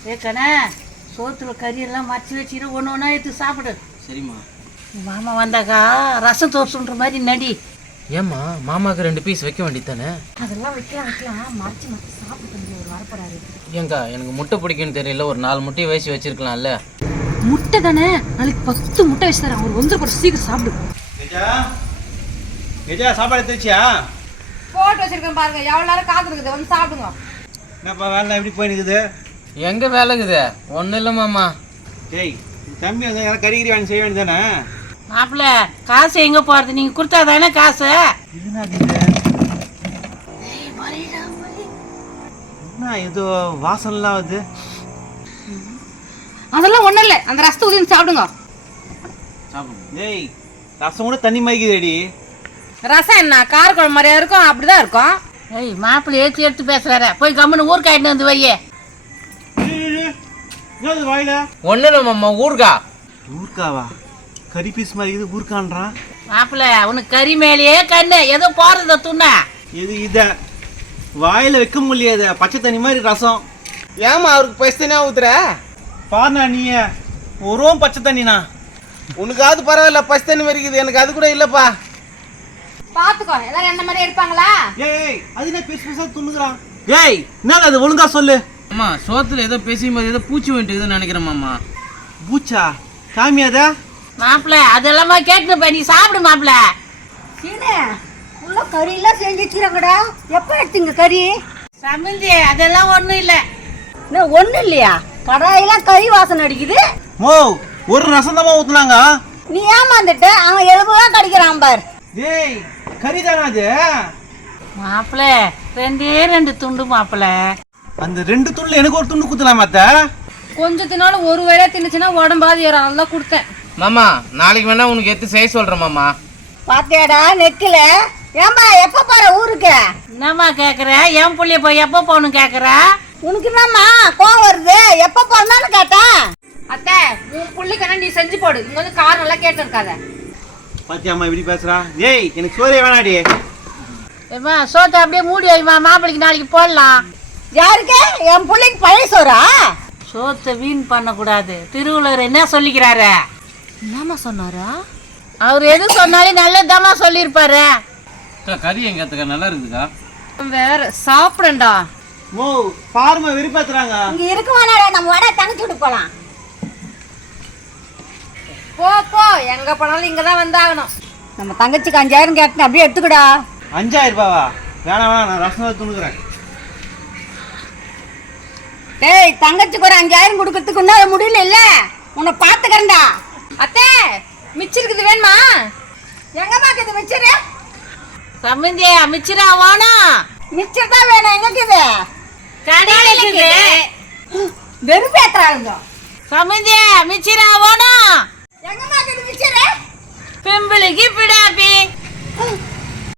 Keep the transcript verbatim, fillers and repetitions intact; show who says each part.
Speaker 1: ஏக்கண்ணே சோத்துல கறி எல்லாம் மறைச்சி வச்சுட்டு ஒன்று ஒன்றா எடுத்து சாப்பிடு. சரிம்மா. மாமா வந்தாக்கா ரசம் தோசுன்ற மாதிரி நடி.
Speaker 2: ஏம்மா மாமாவுக்கு ரெண்டு பீஸ் வைக்க வேண்டியதானே?
Speaker 1: அதெல்லாம் வைக்கலாம் வைக்கலாம் மறைச்சி மறைச்சி சாப்பிட்டு ஒரு வரப்படாது.
Speaker 2: ஏங்கா எனக்கு முட்டை பிடிக்குன்னு தெரியல, ஒரு நாலு முட்டையை வயசு வச்சிருக்கலாம்ல.
Speaker 1: முட்டை தானே, நாளைக்கு பத்து முட்டை வச்சு தரேன். அவர் வந்து கூட சீக்கிரம் சாப்பிடு.
Speaker 3: சாப்பாடு எடுத்துச்சியா?
Speaker 4: போட்டு வச்சிருக்கேன் பாருங்க, எவ்வளோ நேரம் காத்துருக்குது, வந்து சாப்பிடுங்க.
Speaker 3: என்னப்பா வேலை எப்படி போயினுக்குது?
Speaker 2: எங்க வேலைக்குது? ஒன்றும் இல்லை மாமா.
Speaker 3: டேய் தம்பி வந்து யாரும் கறிகிரி வாங்கி செய்ய வேண்டியதானே?
Speaker 1: மாப்பிள்ள காசு எங்க போறது? நீங்க கொடுத்தா தானே காசு.
Speaker 3: என்ன ஏதோ வாசம்லாம் வருது?
Speaker 4: அதெல்லாம் ஒன்றும் இல்லை, அந்த ரசத்தை ஊதி சாப்பிடுங்க.
Speaker 3: டேய் ரசம் கூட தண்ணி மயக்குதேடி.
Speaker 4: ரசம் என்ன கார குழம்பு மாதிரியா இருக்கும்? அப்படிதான் இருக்கும்.
Speaker 1: ஏய் மாப்பிள்ளை ஏற்றி எடுத்து பேசுறாரு, போய் கம்முன்னு ஊருக்கு ஆயிட்டு வந்து வையே.
Speaker 3: வாயில
Speaker 2: ஒன்றும் இல்லை மாமா, ஊர்கா.
Speaker 3: ஊர்க்காவா? கறி பீஸ் மாதிரி இது ஊர்க்கான்றான்.
Speaker 1: மாப்பிள்ள உனக்கு கறி மேலேயே கண்ணு, ஏதோ போறத துண்ண.
Speaker 3: இது இத வாயில வைக்க முடியாது, பச்சை தண்ணி மாதிரி ரசம்.
Speaker 2: ஏமா அவருக்கு பச்சை தண்ணியா ஊத்துற?
Speaker 3: பாருண்ணா நீ ஒருவும் பச்சை தண்ணிண்ணா.
Speaker 2: உனக்காவது பரவாயில்ல, பச்சை தண்ணி வரைக்குது, எனக்கு அது கூட இல்லப்பா.
Speaker 4: பாத்துக்கோ, எல்லாரும் என்ன மாதிரி இருப்பாங்களா?
Speaker 3: ஏய் அது என்ன பீஸ் பீஸா துண்ணுக்குறான்? ஏய் என்ன அது ஒழுங்கா சொல்லு.
Speaker 2: அம்மா சோத்துல ஏதோ பேசியும்போது ஏதோ பூச்சி வந்துட்டுதுன்னு நினைக்கிறேன் மாமா.
Speaker 3: பூச்சா? காமியாத
Speaker 1: மாப்பிள்ள அதெல்லாமா கேட்டு நீ சாப்பிடு மாப்பிள்ள.
Speaker 5: சீனே உள்ள கறி எல்லாம் செஞ்சு வச்சுக்கிறாங்கடா. எப்போ எடுத்தீங்க கறி?
Speaker 1: சம்பந்தி அதெல்லாம் ஒண்ணும் இல்ல.
Speaker 5: இன்னும் ஒன்றும் இல்லையா? கடாயெல்லாம் கறி வாசனை அடிக்குது.
Speaker 3: மோ ஒரு ரசம் தான் ஊத்துனாங்க.
Speaker 5: நீ ஏமாந்துட்ட, அவன் எலும்புலாம் கடிக்கிறான் பார்.
Speaker 3: டேய் கறி தானா அது?
Speaker 1: மாப்பிள்ள ரெண்டே ரெண்டு துண்டு மாப்பிள்ள.
Speaker 3: அந்த ரெண்டு துண்டுல எனக்கு ஒரு துண்டு குத்தலாம் மாத்த.
Speaker 4: கொஞ்சத்தினாலும் ஒரு வேலையா தின்னுச்சுன்னா உடம்பாது ஏறும், அதெல்லாம் கொடுத்தேன்.
Speaker 2: மாமா நாளைக்கு வேணா உனக்கு எடுத்து செய்ய சொல்றேன் மாமா.
Speaker 5: பாத்தியாடா நெக்கில? ஏம்பா எப்ப போற ஊருக்கு?
Speaker 1: என்னம்மா கேக்குற? என் புள்ளைய போய் எப்ப போகணும் கேக்குற?
Speaker 5: உனக்கு என்னம்மா கோவம் வருது? எப்ப போறதான்னு கேட்டேன்.
Speaker 4: அத்தை உன் புள்ளிக்கண்ணா நீ செஞ்சு போடு, இங்க வந்து கார் நல்லா கேட்டு இருக்காத.
Speaker 3: பாத்தியாம்மா இப்படி பேசுறா? ஏய் எனக்கு சோறே வேணாடி.
Speaker 1: ஏம்மா சோத்தை அப்படியே மூடி வைமா, மாப்பிள்ளைக்கு நாளைக்கு போடலாம்.
Speaker 5: யாருக்கு? என் பிள்ளைக்கு பழைய சோறா?
Speaker 1: சோத்தை வீண் பண்ணக்கூடாது. திருவள்ளுவர் என்ன சொல்லிக்கிறாரு?
Speaker 4: என்னம்மா சொன்னாரா?
Speaker 1: அவர் எது சொன்னாலும் நல்லதாமா சொல்லியிருப்பாரு.
Speaker 2: கறி எங்க நல்லா இருக்குதா?
Speaker 4: வேற சாப்பிடண்டா.
Speaker 3: மோ பாருமா வெறுப்பாத்துறாங்க.
Speaker 5: இங்க இருக்கு வேணாடா, நம்ம வட தங்கச்சி விட்டு போலாம்.
Speaker 4: போ போ, எங்க போனாலும் இங்கதான் வந்தாகணும்.
Speaker 5: நம்ம தங்கச்சிக்கு அஞ்சாயிரம் கேட்டேன், அப்படியே எடுத்துக்கடா.
Speaker 3: அஞ்சாயிரம் ரூபாவா? வேணாம் வேணாம், நான் ரசம் துணுக்குறேன்.
Speaker 5: டேய் தங்கச்சிக்கு ஒரு அஞ்சாயிரம் கொடுக்கறதுக்கு உன்னால முடியல இல்ல? உன்னை பாத்துக்கிறேன்டா.
Speaker 4: அத்தை மிச்சிருக்குது வேணுமா?
Speaker 5: எங்க பாக்குது மிச்சரு?
Speaker 1: சம்பந்தி மிச்சிரா வேணும்.
Speaker 5: மிச்சர் தான் வேணும். எங்க இருக்குது?
Speaker 1: கடையில இருக்குது.
Speaker 5: வெறும் பேத்துறாங்க.
Speaker 1: சம்பந்தி மிச்சிரா வேணும்.
Speaker 5: எங்க பாக்குது மிச்சரு?
Speaker 1: பெம்பிளிக்கு பிடாப்பி.